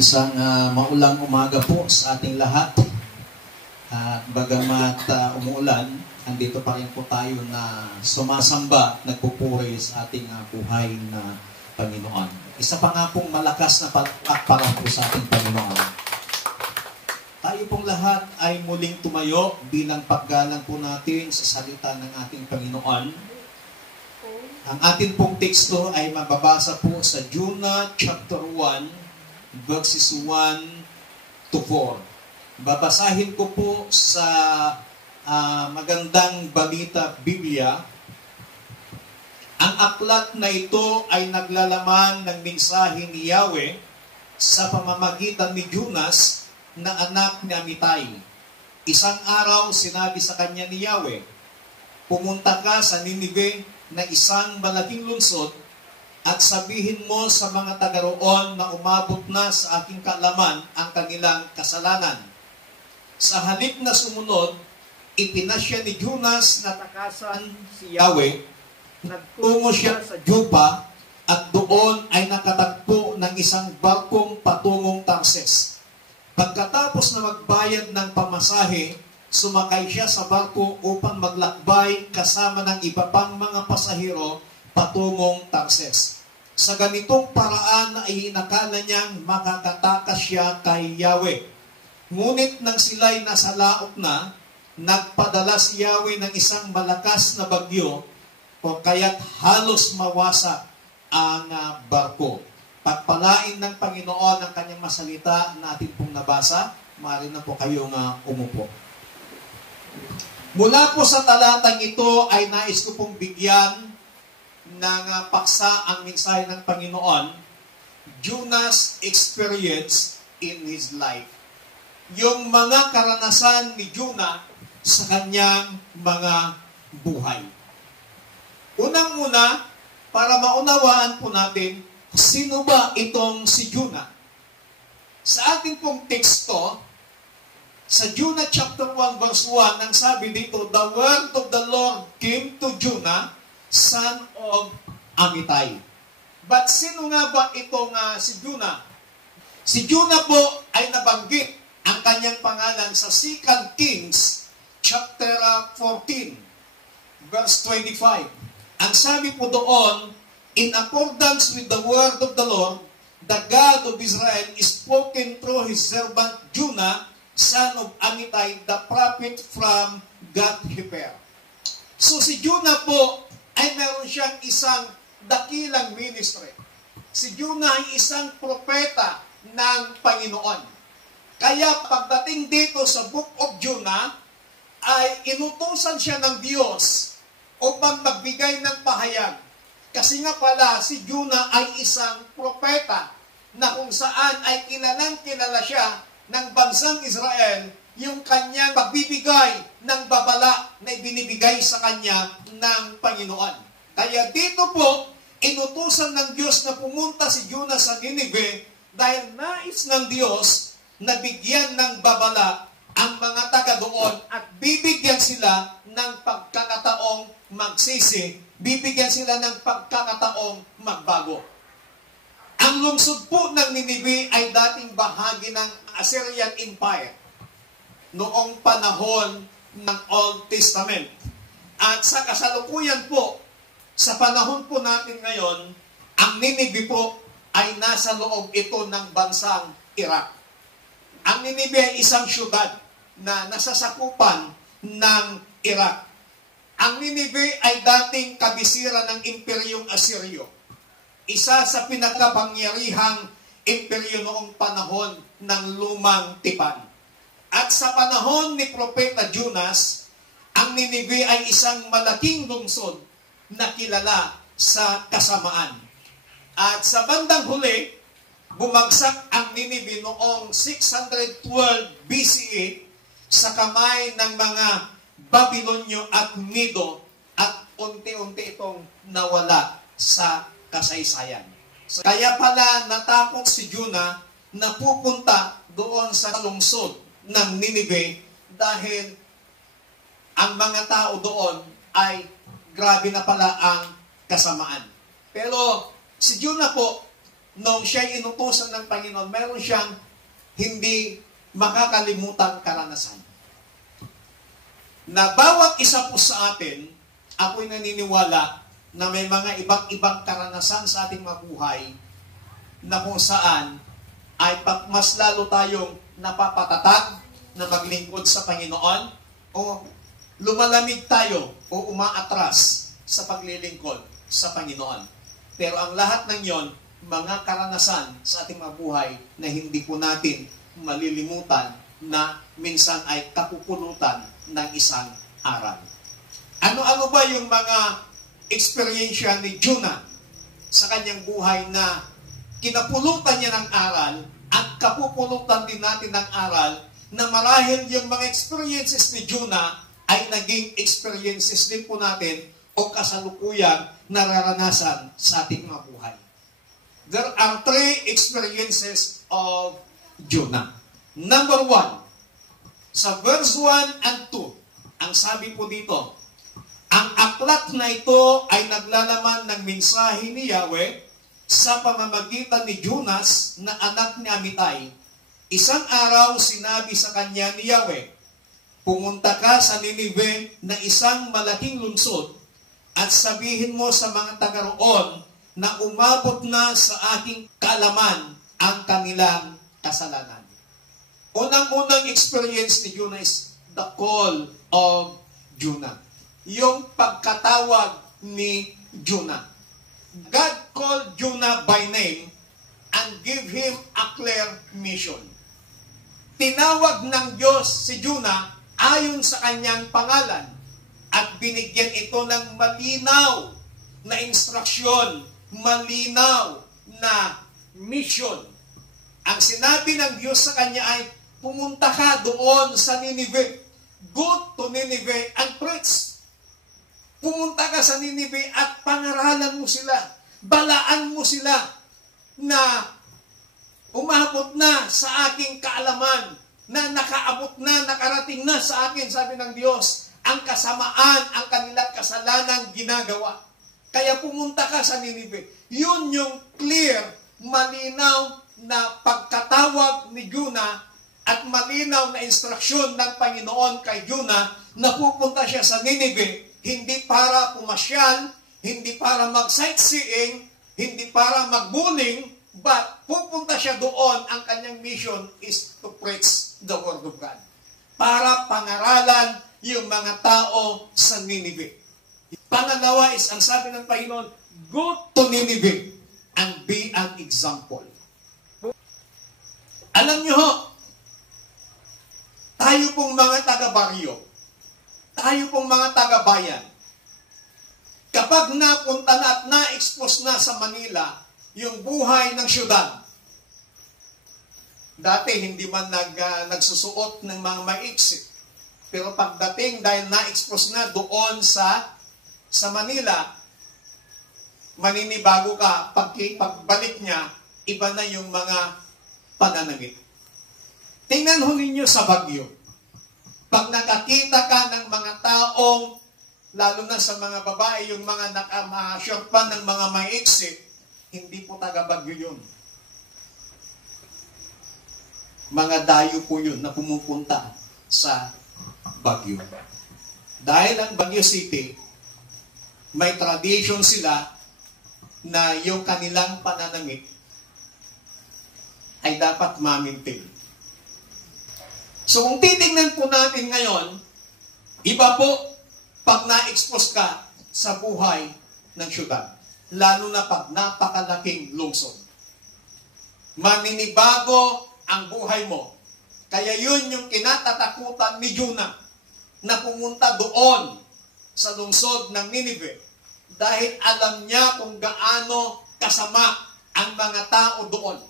Isang maulang umaga po sa ating lahat. At bagamat umuulan, andito pa rin po tayo na sumasamba, nagpupuri sa ating buhay na Panginoon. Isa pa nga pong malakas na pagpapala po sa ating Panginoon. Tayo pong lahat ay muling tumayo bilang paggalang po natin sa salita ng ating Panginoon. Ang ating pong teksto ay mababasa po sa Jonah chapter 1, verses 1 to 4. Babasahin ko po sa Magandang Balita Biblia. Ang aklat na ito ay naglalaman ng mensahe ni Yahweh sa pamamagitan ni Jonas na anak ni Amitay. Isang araw sinabi sa kanya ni Yahweh, "Pumunta ka sa Ninive na isang malaking lungsod at sabihin mo sa mga taga roon na umabot na sa aking kaalaman ang kanilang kasalanan." Sa halip na sumunod, ipinasya ni Jonas na takasan si Yahweh. Nagtungo siya sa Joppa at doon ay nakatagpo ng isang barkong patungong Tarses. Pagkatapos na magbayad ng pamasahe, sumakay siya sa barko upang maglakbay kasama ng iba pang mga pasahero patungong Tarses. Sa ganitong paraan ay inakala niyang makakatakas siya kay Yahweh. Ngunit nang sila'y nasa laot na, nagpadala si Yahweh ng isang malakas na bagyo o kaya't halos mawasak ang barko. Pagpalain ng Panginoon ang kanyang masalita natin pong nabasa. Maaari na po kayong umupo. Mula po sa talatang ito ay nais ko pong bigyan ng paksa ang mensahe ng Panginoon, Jonah's experience in his life. Yung mga karanasan ni Jonah sa kanyang mga buhay. Unang-una, para maunawaan po natin, sino ba itong si Jonah? Sa ating pong teksto, sa Jonah chapter 1 verse 1, ang sabi dito, "The word of the Lord came to Jonah, son of Amittai." But sino nga ba itong si Jonah? Si Jonah po ay nabanggit ang kanyang pangalan sa 2 Kings chapter 14 verse 25. Ang sabi po doon, "In accordance with the word of the Lord, the God of Israel is spoken through his servant Jonah, son of Amittai, the prophet from Gath-Hepher." So si Jonah po ay meron siyang isang dakilang ministry. Si Jonah ay isang propeta ng Panginoon. Kaya pagdating dito sa Book of Jonah, ay inutusan siya ng Diyos upang magbigay ng pahayag. Kasi nga pala, si Jonah ay isang propeta na kung saan ay kilala siya ng bansang Israel yung kanyang pagbibigay ng babala na ibinibigay sa kanya ng Panginoon. Kaya dito po, inutusan ng Diyos na pumunta si Jonah sa Ninive dahil nais ng Diyos na bigyan ng babala ang mga taga doon at bibigyan sila ng pagkakataong magsisi, bibigyan sila ng pagkakataong magbago. Ang lungsod po ng Ninive ay dating bahagi ng Assyrian Empire noong panahon ng Old Testament. At sa kasalukuyan po, sa panahon po natin ngayon, ang Ninive po ay nasa loob ito ng bansang Iraq. Ang Ninive ay isang syudad na nasasakupan ng Iraq. Ang Ninive ay dating kabisira ng Imperyong Asiryo. Isa sa pinakapangyarihang imperyo noong panahon ng Lumang Tipan. At sa panahon ni Propeta Jonas, ang Ninive ay isang malaking lungsod na kilala sa kasamaan. At sa bandang huli, bumagsak ang Ninive noong 612 BCE sa kamay ng mga Babilonyo at Medo at unti-unti itong nawala sa kasaysayan. Kaya pala natakot si Jonah na pupunta doon sa lungsod ng Ninive dahil ang mga tao doon ay grabe na pala ang kasamaan. Pero si Jonah po, nung siya'y inutusan ng Panginoon, meron siyang hindi makakalimutang karanasan. Na bawat isa po sa atin, ako'y naniniwala na may mga ibang karanasan sa ating mabuhay na kung saan ay mas lalo tayong napapatatag na maglingkod sa Panginoon o lumalamig tayo o umaatras sa paglilingkod sa Panginoon. Pero ang lahat ng yon, mga karanasan sa ating mabuhay na hindi po natin malilimutan na minsan ay kapupulutan ng isang aral. Ano-ano ba yung mga eksperyensya ni Jonah sa kanyang buhay na kinapulutan niya ng aral at kapupulutan din natin ng aral na marahil yung mga experiences ni Jonah ay naging experiences din po natin o kasalukuyang nararanasan sa ating mga buhay. There are 3 experiences of Jonah. Number 1, sa verse 1 and 2, ang sabi po dito, ang aklat na ito ay naglalaman ng mensahe ni Yahweh sa pamamagitan ni Jonas na anak ni Amitay. Isang araw sinabi sa kanya ni Yahweh, pumunta ka sa Ninive na isang malaking lungsod at sabihin mo sa mga taga roon na umabot na sa aking kaalaman ang kanilang kasalanan. Unang-unang experience ni Jonah is the call of Jonah. Yung pagkatawag ni Jonah. God called Jonah by name and give him a clear mission. Tinawag ng Diyos si Jonah ayon sa kanyang pangalan at binigyan ito ng malinaw na instruksyon, malinaw na mission. Ang sinabi ng Diyos sa kanya ay, pumunta ka doon sa Ninive. Go to Ninive and preach. Pumunta ka sa Ninive at pangaralan mo sila. Balaan mo sila na umabot na sa aking kaalaman, na nakaabot na, nakarating na sa akin, sabi ng Diyos, ang kasamaan, ang kanilang kasalanang ginagawa. Kaya pumunta ka sa Ninive. Yun yung clear, malinaw na pagkatawag ni Jonah at malinaw na instruksyon ng Panginoon kay Jonah na pupunta siya sa Ninive, hindi para pumasyal, hindi para mag-sightseeing, hindi para mag-bulling, but pupunta siya doon, ang kanyang mission is to preach the Word of God. Para pangaralan yung mga tao sa Ninive. Pangalawa is, ang sabi ng Panginoon, go to Ninive and be an example. Alam nyo ho, tayo pong mga taga-baryo, tayo pong mga taga-bayan, kapag napunta na at na-expose na sa Manila yung buhay ng syudad, dati hindi man nagsusuot ng mga maiksi, pero pagdating dahil na-expose na doon sa Manila, maninibago ka, pagbalik niya, iba na yung mga pananamit. Tingnan ho ninyo sa Bagyo. Pag nakakita ka ng mga taong, lalo na sa mga babae, yung mga naka-short pa ng mga maiksi, hindi po taga Bagyo yun. Mga dayo po yun na pumupunta sa Bagyo. Dahil ang Bagyo City, may tradition sila na yung kanilang pananamit ay dapat mamintin. So kung titingnan po natin ngayon, iba po pag na-expose ka sa buhay ng syudad, lalo na pag napakalaking lungsod. Maninibago ang buhay mo. Kaya yun yung kinatatakutan ni Jonah na pumunta doon sa lungsod ng Ninive dahil alam niya kung gaano kasama ang mga tao doon.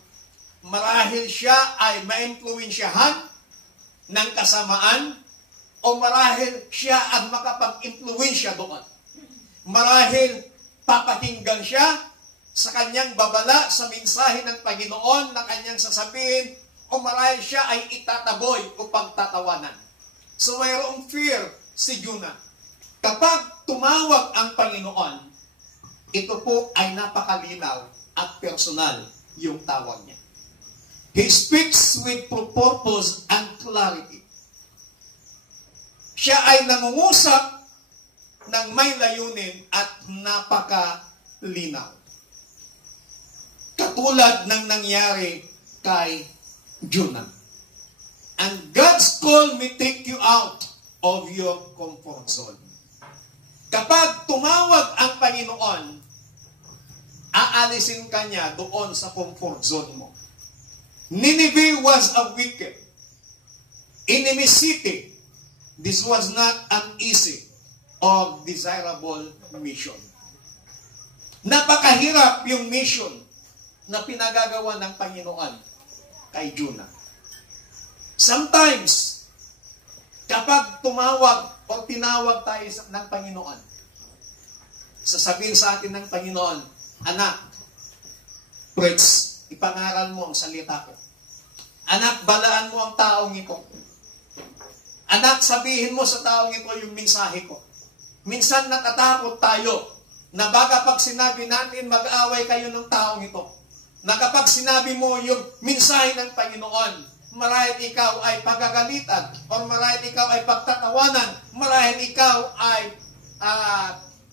Marahil siya ay ma-impluwensyahan ng kasamaan o marahil siya ang makapag-impluwensya doon. Marahil papakinggan siya sa kanyang babala sa mensahe ng Panginoon na kanyang sasabihin o marahil siya ay itataboy o pagtatawanan. So mayroong fear si Jonah. Kapag tumawag ang Panginoon, ito po ay napakalinaw at personal yung tawag niya. He speaks with purpose and clarity. Siya ay nangungusap ng may layunin at napakalinaw. Katulad ng nangyari kay Jonah. And God's call may take you out of your comfort zone. Kapag tumawag ang Panginoon, aalisin ka niya doon sa comfort zone mo. Nineveh was a wicked, enemy city. This was not an easy or desirable mission. Napakahirap yung mission na pinagagawa ng Panginoon kay Jonah. Sometimes, kapag tumawag o tinawag tayo ng Panginoon, sasabihin sa atin ng Panginoon, anak, preach, ipangaral mo ang salita ko. Anak, balaan mo ang taong ito. Anak, sabihin mo sa taong ito yung mensahe ko. Minsan natatakot tayo na baka pag sinabi natin mag-away kayo ng taong ito, na kapag sinabi mo yung mensahe ng Panginoon, marahil ikaw ay pagagalitan, o marahil ikaw ay pagtatawanan, marahil ikaw ay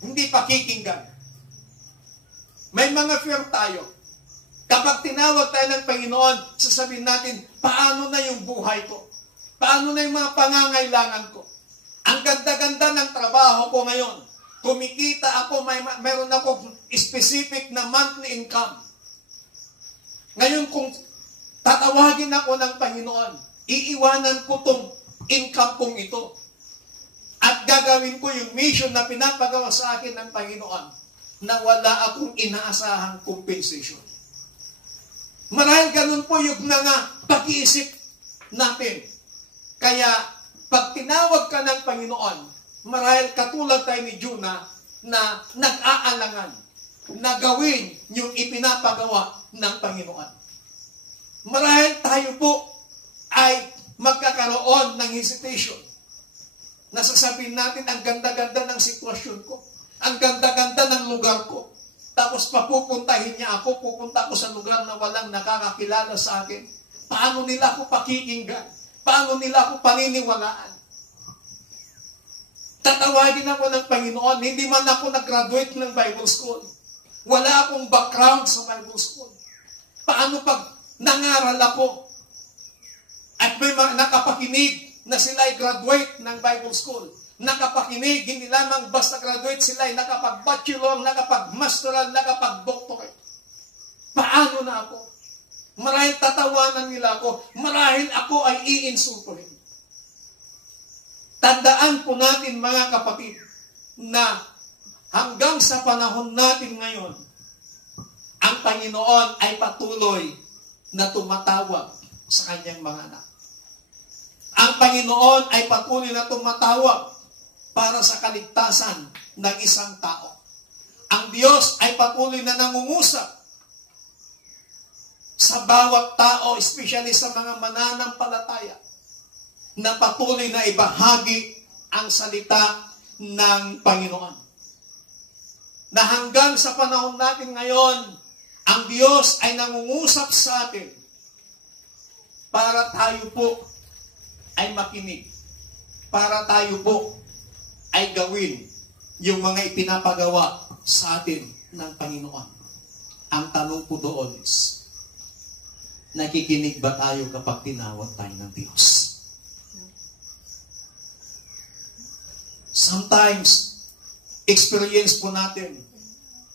hindi pakikinggan. May mga fear tayo. Kapag tinawag tayo ng Panginoon, sasabihin natin, paano na yung buhay ko? Paano na yung mga pangangailangan ko? Ang ganda-ganda ng trabaho ko ngayon. Kumikita ako, mayroon ako specific na monthly income. Ngayon kung tatawagin ako ng Panginoon, iiwanan ko tong income kong ito. At gagawin ko yung mission na pinapagawa sa akin ng Panginoon na wala akong inaasahang compensation. Marahil ganun po yung pag-iisip natin. Kaya, pag tinawag ka ng Panginoon, marahil katulad tayo ni Jonah na nag-aalangan na gawin yung ipinapagawa ng Panginoon. Marahil tayo po ay magkakaroon ng hesitation. Nasasabihin natin, ang ganda-ganda ng sitwasyon ko. Ang ganda-ganda ng lugar ko. Tapos papupuntahin niya ako, pupunta ako sa lugar na walang nakakakilala sa akin. Paano nila ako pakikinggan? Paano nila ako paniniwalaan? Tatawagin ako ng Panginoon, hindi man ako nag-graduate ng Bible School. Wala akong background sa Bible School. Paano pag nangaral ako at may nakapakinig na sila ay graduate ng Bible School? Nakapakinig, hindi lamang basta graduate, sila ay nakapag-bachelor, nakapag-masteral, nakapag-doctorate. Paano na ako? Marahil tatawanan nila ako, marahil ako ay iinsultuhin. Tandaan po natin mga kapatid, na hanggang sa panahon natin ngayon, ang Panginoon ay patuloy na tumatawag sa kanyang mga anak. Ang Panginoon ay patuloy na tumatawag para sa kaligtasan ng isang tao. Ang Diyos ay patuloy na nangungusap sa bawat tao, especially sa mga mananampalataya, na patuloy na ibahagi ang salita ng Panginoon. Na hanggang sa panahon natin ngayon, ang Diyos ay nangungusap sa atin para tayo po ay makinig. Para tayo po ay gawin yung mga ipinapagawa sa atin ng Panginoon. Ang tanong po doon is, nakikinig ba tayo kapag tinawag tayo ng Diyos? Sometimes, experience po natin,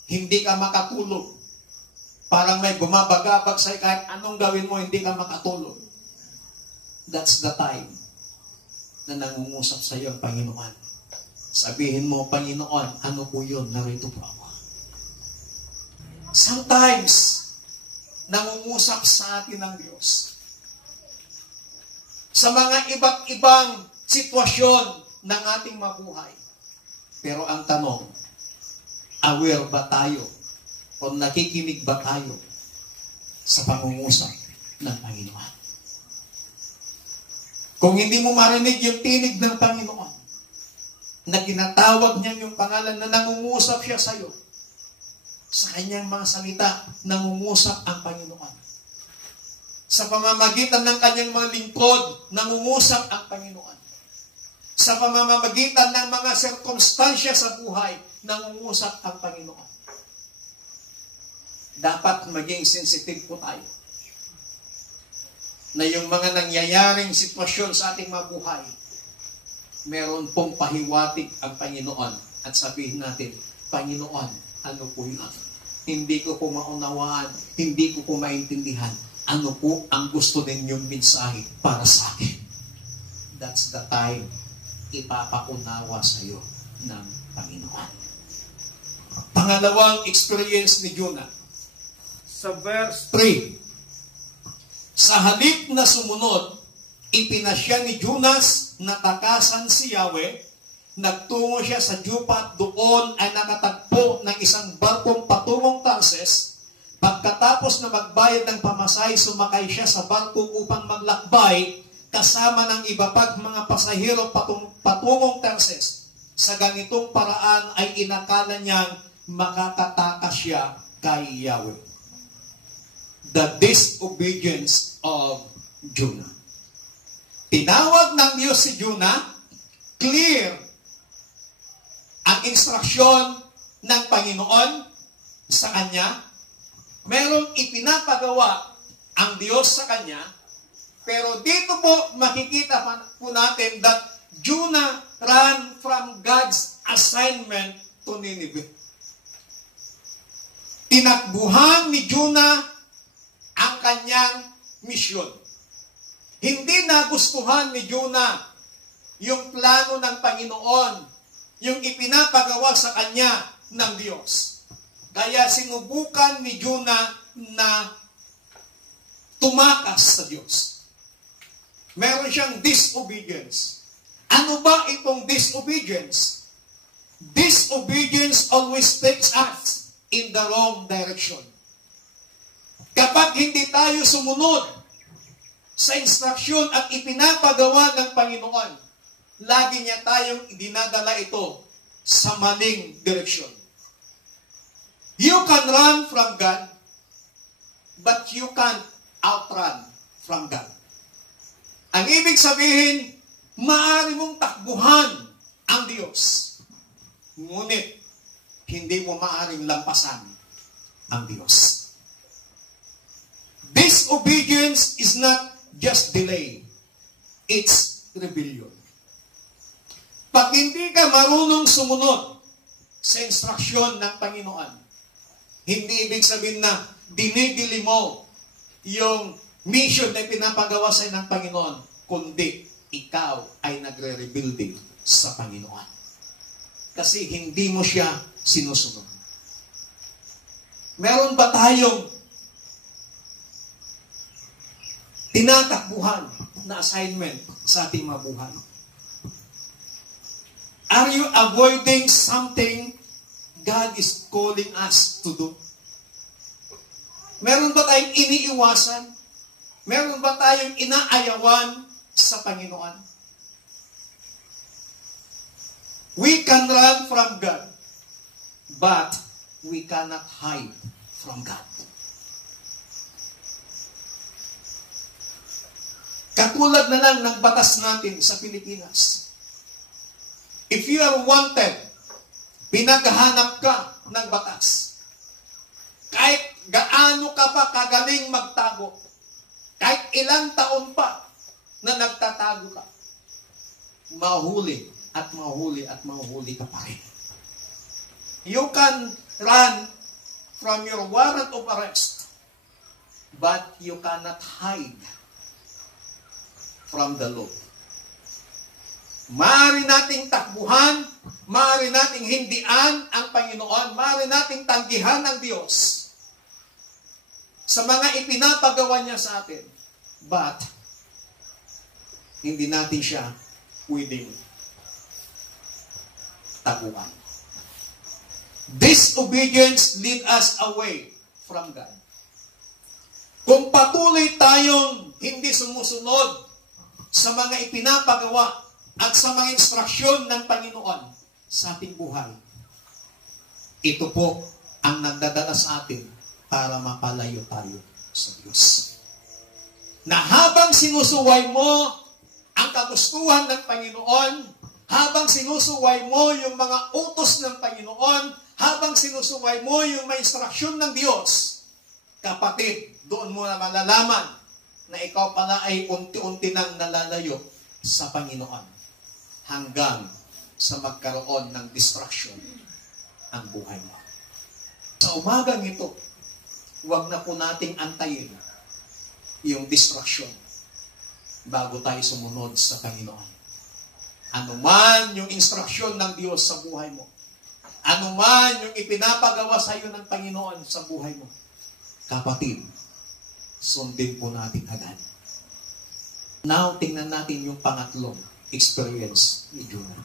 hindi ka makatulog. Parang may bumabagabag sa'yo, kahit anong gawin mo, hindi ka makatulog. That's the time na nangungusap sa iyo ang Panginoon. Sabihin mo, Panginoon, ano po yun? Narito po ako. Sometimes, nangungusap sa atin ng Diyos. Sa mga iba't ibang sitwasyon ng ating mabuhay. Pero ang tanong, aware ba tayo o nakikinig ba tayo sa pangungusap ng Panginoon? Kung hindi mo marinig yung tinig ng Panginoon, na ginatawag niya yung pangalan na nangungusap siya sa iyo, Sa kanyang mga salita, nangungusap ang Panginoon. Sa pamamagitan ng kanyang mga lingkod, nangungusap ang Panginoon. Sa pamamagitan ng mga sirkumstansya sa buhay, nangungusap ang Panginoon. Dapat maging sensitive po tayo na yung mga nangyayaring sitwasyon sa ating mga buhay, meron pong pahiwatig ang Panginoon at sabihin natin, Panginoon, ano po yun? Hindi ko po maunawaan, hindi ko po maintindihan. Ano po ang gusto ninyong mensahe para sa akin? That's the time ipapaunawa sa iyo ng Panginoon. Pangalawang experience ni Jonah. Sa verse 3. Sa halip na sumunod, ipinasya ni Jonas na takasan si Yahweh. Nagtungo siya sa Jopa at doon ay nakatagpo ng isang barkong patungong Tarses. Pagkatapos na magbayad ng pamasahe, sumakay siya sa barko upang maglakbay kasama ng iba pang mga pasahero patungong Tarses. Sa ganitong paraan ay inakala niyang makakatakas siya kay Yahweh. The disobedience of Jonah. Tinawag ng Diyos si Jonah, clear ang instruksyon ng Panginoon sa kanya. Merong ipinapagawa ang Diyos sa kanya, pero dito po makikita po natin that Jonah ran from God's assignment to Nineveh. Tinakbuhan ni Jonah ang kanyang misyon. Hindi nagustuhan ni Jonah yung plano ng Panginoon, yung ipinapagawa sa kanya ng Diyos. Kaya sinubukan ni Jonah na tumakas sa Diyos. Meron siyang disobedience. Ano ba itong disobedience? Disobedience always takes us in the wrong direction. Kapag hindi tayo sumunod sa instruksyon at ipinapagawa ng Panginoon, lagi niya tayong dinadala ito sa maling direksyon. You can run from God, but you can't outrun from God. Ang ibig sabihin, maaari mong takbuhan ang Diyos. Ngunit, hindi mo maaring lampasan ang Diyos. Disobedience is not just delay. It's rebellion. Pag hindi ka marunong sumunod sa instruksyon ng Panginoon, hindi ibig sabihin na dinidili mo yung mission na pinapagawa sa ng Panginoon, kundi ikaw ay nagre-rebel din sa Panginoon. Kasi hindi mo siya sinusunod. Meron ba tayong tinatakbuhan na assignment sa ating mga buhay? Are you avoiding something God is calling us to do? Meron ba tayong iniiwasan? Meron ba tayong inaayawan sa Panginoon? We can run from God, but we cannot hide from God. Katulad na lang ng batas natin sa Pilipinas. If you are wanted, pinaghahanap ka ng batas. Kahit gaano ka pa kagaling magtago, kahit ilang taon pa na nagtatago ka, mahuli at mahuli at mahuli ka pa rin. You can run from your warrant of arrest, but you cannot hide from the Lord. Maaari nating takbuhan, maaari nating hindian ang Panginoon, maaari nating tanggihan ang Diyos sa mga ipinapagawa niya sa atin. But, hindi natin siya pwedeng taguan. Disobedience lead us away from God. Kung patuloy tayong hindi sumusunod sa mga ipinapagawa at sa mga instruksyon ng Panginoon sa ating buhay, ito po ang nagdadala sa atin para mapalayo tayo sa Diyos. Na habang sinusuway mo ang kagustuhan ng Panginoon, habang sinusuway mo yung mga utos ng Panginoon, habang sinusuway mo yung may instruksyon ng Diyos, kapatid, doon mo na malalaman na ikaw pala ay unti-unti nang nalalayo sa Panginoon hanggang sa magkaroon ng distraction ang buhay mo. Sa umagang ito, huwag na po nating antayin yung distraction bago tayo sumunod sa Panginoon. Ano man yung instruksyon ng Diyos sa buhay mo, ano man yung ipinapagawa sa iyo ng Panginoon sa buhay mo, kapatid, sundin po natin agad. Now, tingnan natin yung pangatlong experience ni Jonah.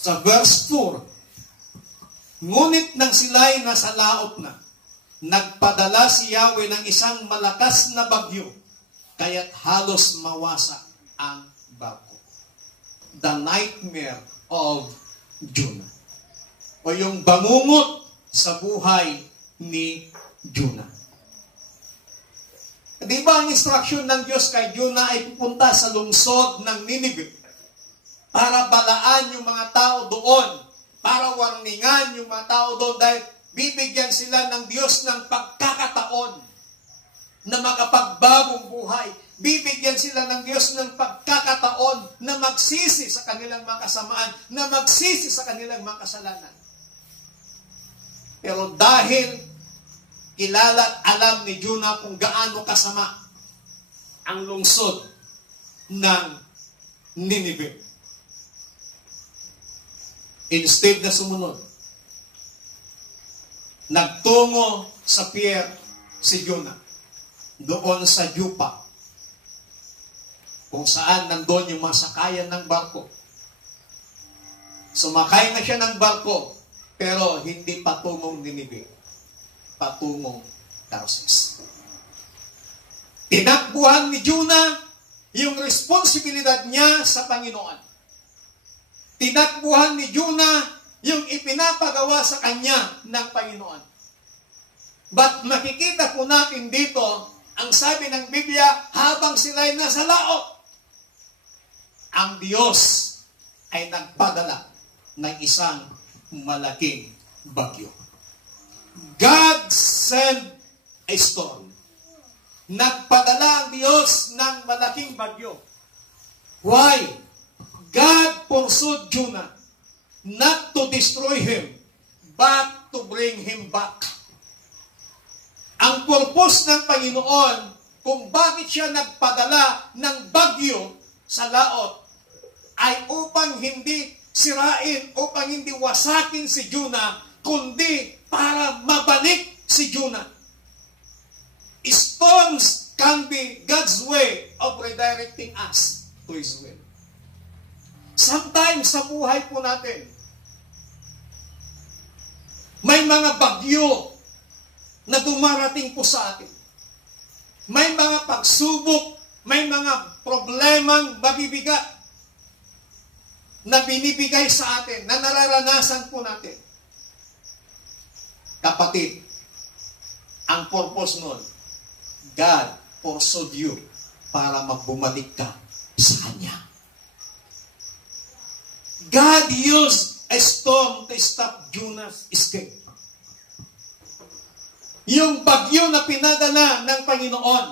Sa verse 4, ngunit nang sila'y nasa laot na, nagpadala si Yahweh ng isang malakas na bagyo, kaya't halos mawasa ang barko. The nightmare of Jonah. O yung bangungot sa buhay ni Jonah. Di ba ang instruction ng Diyos kay Jonah ay pupunta sa lungsod ng Nineveh para balaan yung mga tao doon, para warningan yung mga tao doon dahil bibigyan sila ng Diyos ng pagkakataon na makapagbagong buhay. Bibigyan sila ng Diyos ng pagkakataon na magsisi sa kanilang mga kasamaan, na magsisi sa kanilang mga kasalanan. Pero dahil kilala at alam ni Jonah kung gaano kasama ang lungsod ng Nineveh, instead na sumunod, nagtungo sa pier si Jonah doon sa Jupa, kung saan nandoon yung masakayan ng barko. Sumakay na siya ng barko, pero hindi patungong Nineveh, patungong Tarsus. Tinakbuhan ni Jonah yung responsibilidad niya sa Panginoon. Tinakbuhan ni Jonah yung ipinapagawa sa kanya ng Panginoon. But makikita po natin dito, ang sabi ng Biblia, habang sila'y nasa laot, ang Diyos ay nagpadala ng isang malaking bagyo. God sent a storm. Nagpadala ang Diyos ng malaking bagyo. Why? God pursued Jonah not to destroy him, but to bring him back. Ang purpose ng Panginoon kung bakit siya nagpadala ng bagyo sa laot ay upang hindi sirain, upang hindi wasakin si Jonah, kundi para mabalik si Jonah. Storms can be God's way of redirecting us to His will. Sometimes sa buhay po natin, may mga bagyo na dumarating po sa atin. May mga pagsubok, may mga problemang mabibigat na binibigay sa atin, na nararanasan po natin. Kapatid, ang purpose nun, God pursued you para magbumalik ka sa Kanya. God used a storm to stop Jonah's escape. Yung bagyo na pinadala ng Panginoon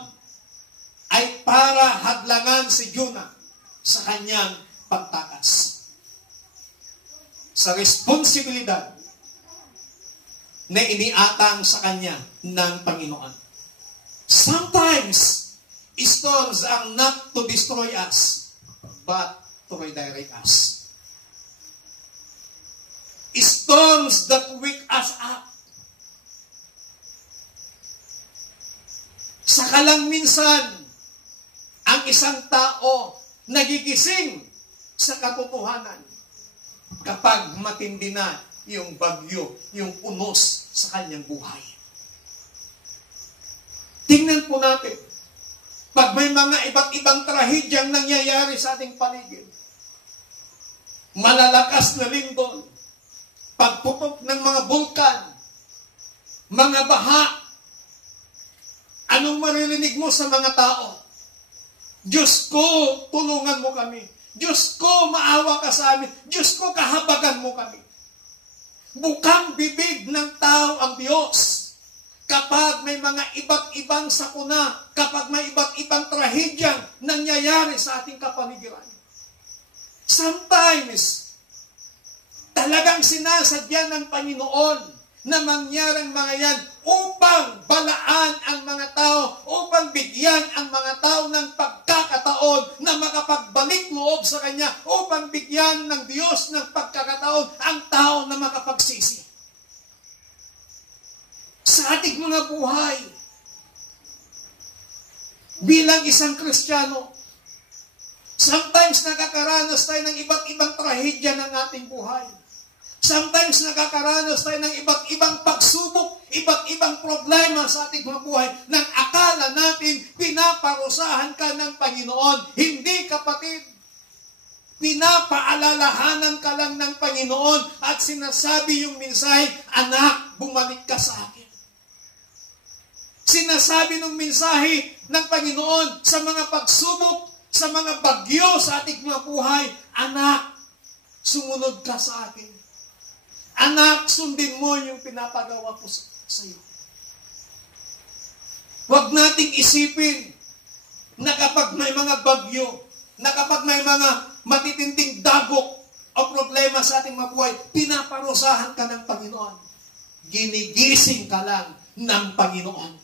ay para hadlangan si Jonah sa kanyang pagtakas. Sa responsibilidad na iniatang sa kanya ng Panginoon. Sometimes, storms are not to destroy us, but to redirect us. Storms that wake us up. Saka lang minsan, ang isang tao nagigising sa katotohanan kapag matindi na yung bagyo, yung unos sa kanyang buhay. Tingnan po natin, pag may mga iba't ibang trahedyang nangyayari sa ating paligid, malalakas na lindol, pagputok ng mga bulkan, mga baha. Anong maririnig mo sa mga tao? Diyos ko, tulungan mo kami. Diyos ko, maawa ka sa amin. Diyos ko, kahabagan mo kami. Bukang bibig ng tao ang Diyos. Kapag may mga iba't ibang sakuna, kapag may iba't ibang trahedyang nangyayari sa ating kapaligiran. Sometimes, talagang sinasadya ng Panginoon na mangyaring mga yan upang balaan ang mga tao, upang bigyan ang mga tao ng pagkakataon na makapagbalik loob sa Kanya, upang bigyan ng Diyos ng pagkakataon ang tao na makapagsisi. Sa ating mga buhay, bilang isang Kristiyano, sometimes nakakaranas tayo ng iba't ibang trahedya ng ating buhay. Sometimes nakakaranas tayo ng iba't ibang pagsubok, iba't ibang problema sa ating mga buhay nang akala natin pinaparusahan ka ng Panginoon. Hindi, kapatid. Pinapaalalahanan ka lang ng Panginoon at sinasabi yung mensahe, anak, bumalik ka sa akin. Sinasabi ng mensahe ng Panginoon sa mga pagsubok, sa mga bagyo sa ating mga buhay, anak, sumunod ka sa akin. Anak, sundin mo yung pinapagawa ko sa iyo. Huwag nating isipin na kapag may mga bagyo, na kapag may mga matitinding dagok o problema sa ating mga buhay, pinaparusahan ka ng Panginoon. Ginigising ka lang ng Panginoon.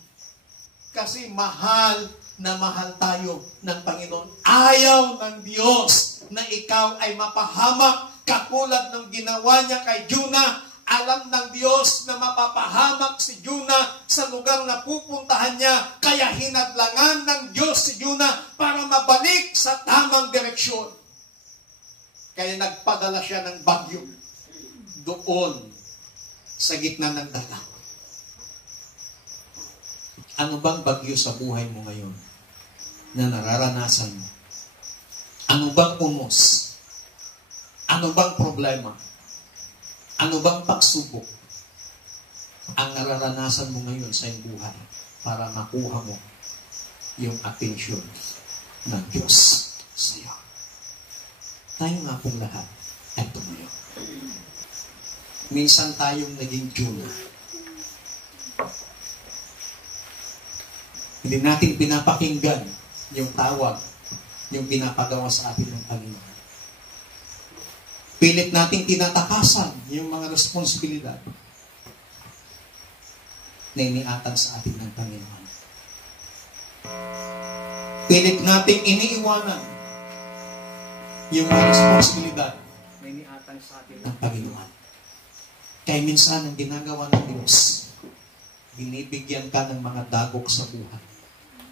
Kasi mahal na mahal tayo ng Panginoon. Ayaw ng Diyos na ikaw ay mapahamak katulad ng ginawa niya kay Jonah. Alam ng Diyos na mapapahamak si Jonah sa lugar na pupuntahan niya. Kaya hinadlangan ng Diyos si Jonah para mabalik sa tamang direksyon. Kaya nagpadala siya ng bagyo doon sa gitna ng dagat. Ano bang bagyo sa buhay mo ngayon na nararanasan mo? Ano bang unos? Ano bang problema? Ano bang pagsubok ang nararanasan mo ngayon sa iyong buhay para makuha mo yung atensyon ng Diyos sa iyo? Tayo nga pong lahat ay tumayo. Minsan tayong naging Jonah. Hindi natin pinapakinggan yung tawag, yung pinapagawa sa atin ng Panginoon. Pilit natin tinatakasan yung mga responsibilidad na iniatang sa atin ng Panginoon. Pilit natin iniiwanan yung mga responsibilidad na iniatang sa atin ng Panginoon. Kaya minsan ang ginagawa ng Diyos, binibigyan ka ng mga dagok sa buhay.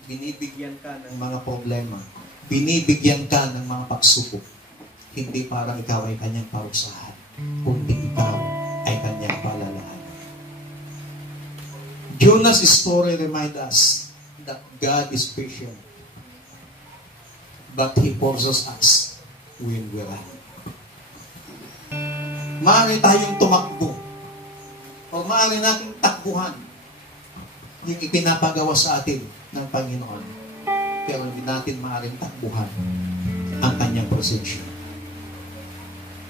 Binibigyan ka ng mga problema. Binibigyan ka ng mga pagsubok. Hindi para ikaw ay kanyang parusahan, kundi ikaw ay kanyang palalahanan. Jonah's story reminds us that God is patient, but He forces us when we run. Maaari tayong tumakbo, o maaari nating takbuhan yung ipinapagawa sa atin ng Panginoon, pero hindi natin maaaring takbuhan ang kanyang presensya.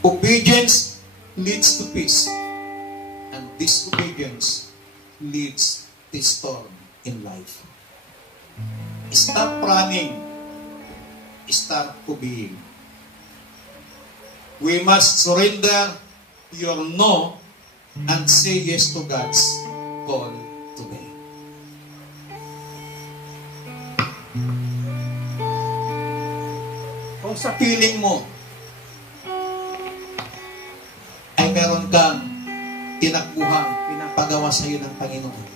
Obedience leads to peace, and disobedience leads to storm in life. Stop running. Start obeying. We must surrender your no and say yes to God's call today. Kung sa feeling mo ay meron kang tinakbuhang pinapagawa sa iyo ng Panginoon,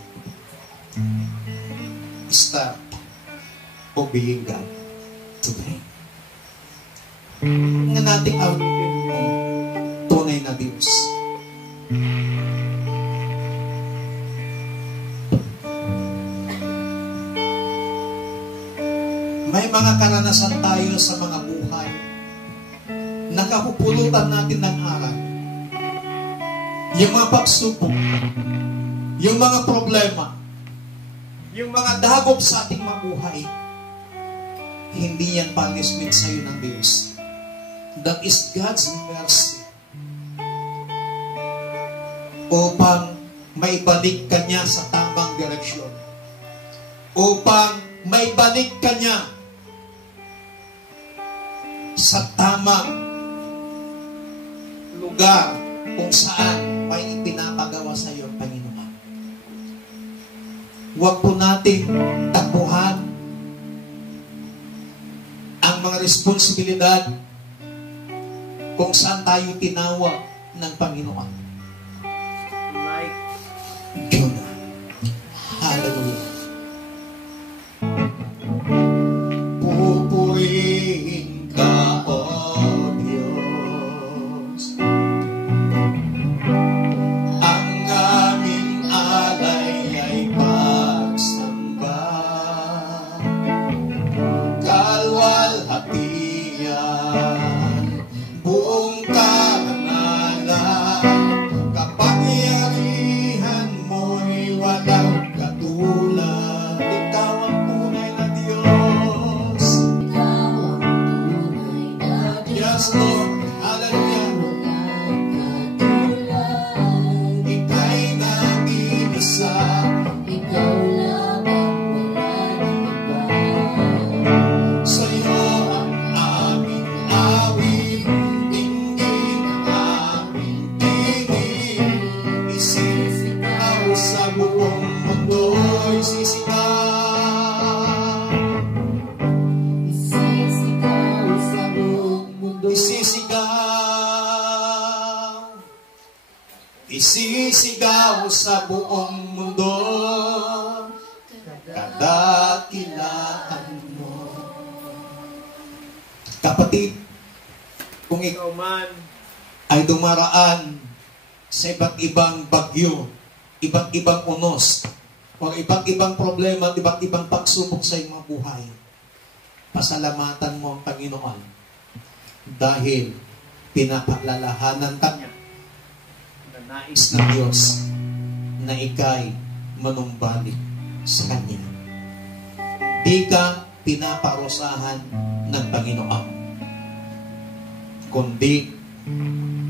start obeying God today. Nga nating awitin yung tunay na Diyos. May mga karanasan tayo sa mga buhay. Nakapupulutan natin ng aral. Yung mga pagsubok, yung mga problema, yung mga dagok sa ating mabuhay, hindi yan punishment sa iyo ng Diyos. That is God's mercy. Upang maibalik ka niya sa tamang direksyon. Upang maibalik ka niya sa tamang lugar kung saan may ipinapagawa sa iyo ang Panginoon. Huwag po natin takbuhan ang mga responsibilidad kung saan tayo tinawag ng Panginoon. Like Jonah. Hallelujah. Pupurihin ka, O Diyos. Ang aming alay ay pagsamba. Kalwalhatian, buong karangalan, kapangyarihan mo'y walang katulad. Ikaw ang tunay na Diyos. Yes, Lord. Hallelujah. Ika'y nag-iisa. Sa'yo ang aming awit, dinggin ang aming tinig. Isisigaw sa buong mundo'y sisigaw. Isisigaw sa buong mundo, kadakilaan mo. Kapatid, kung ikaw ikaw man, ay dumaraan sa iba't ibang bagyo, iba't ibang unos, o iba't ibang problema, at iba't ibang pagsubok sa iyong mga buhay, pasalamatan mo ang Panginoon dahil pinapalalahanan ka niya na nais is ng Diyos na ika'y manumbalik sa Kanya. Di ka pinaparusahan ng Panginoon, kundi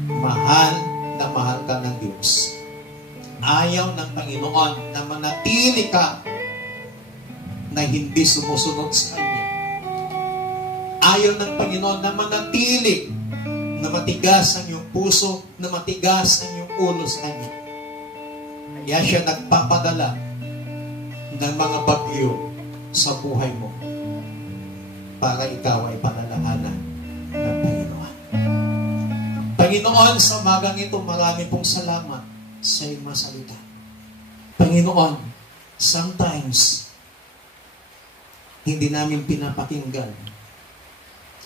mahal na mahal ka ng Diyos. Ayaw ng Panginoon na manatili ka na hindi sumusunod sa Kanya. Ayaw ng Panginoon na manatili na matigas ang iyong puso, na matigas ang iyong ulo sa Kanya. Kaya siya nagpapadala ng mga bagyo sa buhay mo para ikaw ay palalahanan ng Panginoon. Panginoon, sa umagang ito, marami pong salamat sa iyong mga salita. Panginoon, sometimes hindi namin pinapakinggan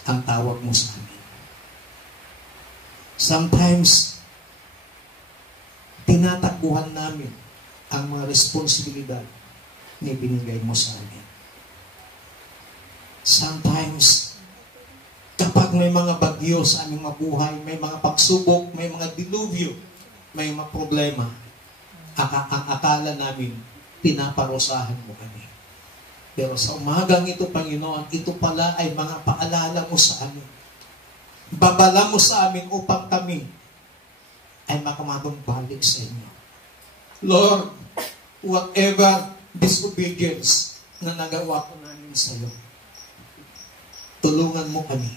ang tawag mo sa amin. Sometimes, tinatakbuhan namin ang mga responsibilidad na ibinigay mo sa amin. Sometimes, kapag may mga bagyo sa aming mabuhay, may mga pagsubok, may mga dilubyo, may mga problema, ang akala namin, pinaparusahan mo kami. Pero sa umagang ito, Panginoon, ito pala ay mga paalala mo sa amin. Babala mo sa amin upang kami ay makamadong-balik sa inyo. Lord, whatever disobedience na nagawa ko namin sa iyo, tulungan mo kami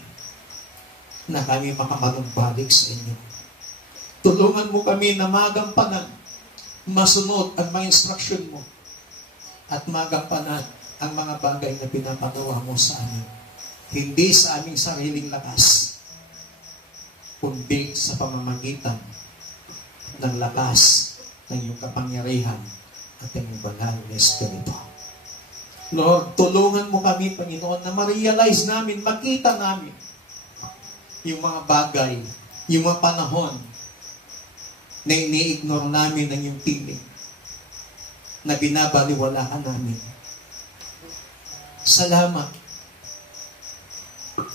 na kami makamadong-balik sa inyo. Tulungan mo kami na magampanan, masunod ang mga instruction mo, at magampanan ang mga bagay na pinapagawa mo sa amin. Hindi sa aming sariling lakas, kundi sa pamamagitan ng lakas ng iyong kapangyarihan at ng iyong banal na Espiritu. Lord, tulungan mo kami, Panginoon, na ma-realize namin, makita namin yung mga bagay, yung mga panahon na ini-ignore namin ng iyong tinig, na binabaliwalahan namin. Salamat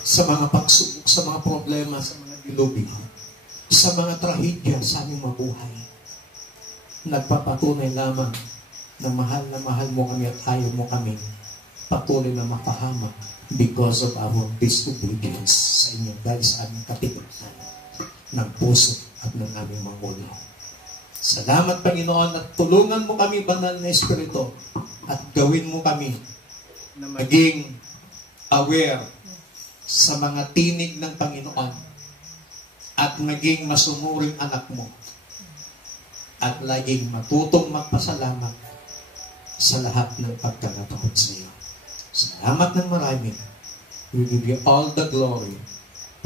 sa mga pagsubok, sa mga problema, sa mga dilubyo, sa mga trahedya sa aming mabuhay. nagpapatunay lamang na mahal mo kami at ayaw mo kami patuloy na mapahamak because of our disobedience sa inyo dahil sa aming katipunan ng puso at ng aming mga ulo. Salamat, Panginoon, at tulungan mo kami, banal na Espiritu, at gawin mo kami na maging aware sa mga tinig ng Panginoon at maging masunuring anak mo at laging matutong magpasalamat sa lahat ng pagkakataon sa iyo. Salamat ng marami. We give you all the glory,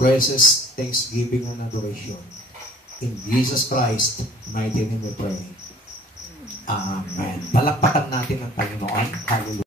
praises, thanksgiving, and adoration. In Jesus Christ, mighty name we pray. Amen. Palakpakan natin ang Panginoon. Hallelujah.